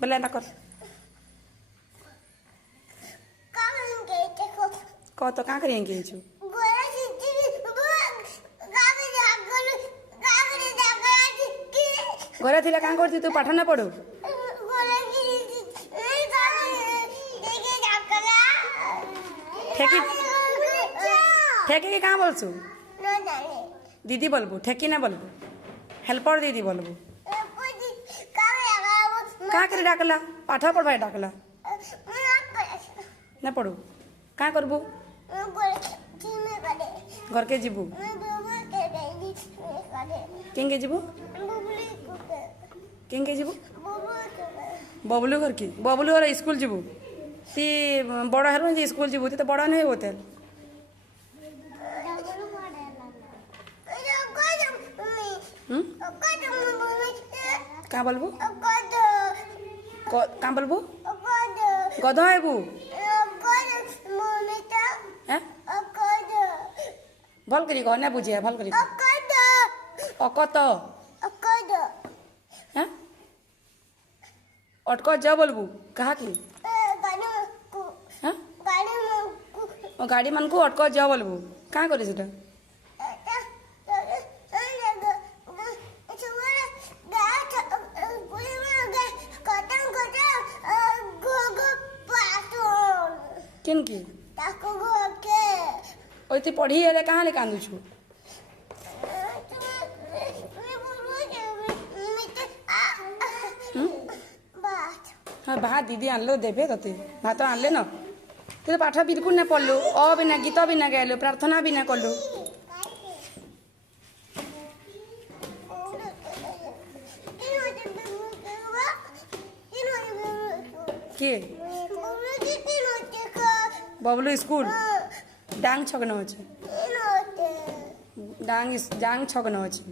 बोले ना कर कह तो क्या करेंगे इंचू घरे थिला क्या करती तू पाठ ना पढ़ू ठेकी ठेकी के कहाँ बोलसु दीदी बोलबू ठेकी ना बोलबू हेल्पर दीदी बोलबू क्या करे डाकला पाठ पढ़वा डाकला ना पढ़ू क्या करबू घर के जीबू केंगे जीबू केंगे जीबू बबलू घर की बबलू घर स्कूल जीबू ती बड़ हेलु जे स्कूल जीबू ती तो बड़ नहीं होते क्या बोलबू क्या बोलबू गध हेबू भल करी कह ना बुझे भल करी अकत अटक जा बोलबू कहा की गाड़ी मन को अटक जा बोलबू क्या करे सेटा किन की ओती पढ़ी है कहाँ ले कांदू छु हाँ भात दीदी आनलो देबे तते भात आनले न ते पाठ बिल्कुल ना पढ़लु अ भी ना गीत भी ना गायलु प्रार्थना भी ना करलु के बबलू स्कूल डांग छगन अच्छे डांग छगन अच्छे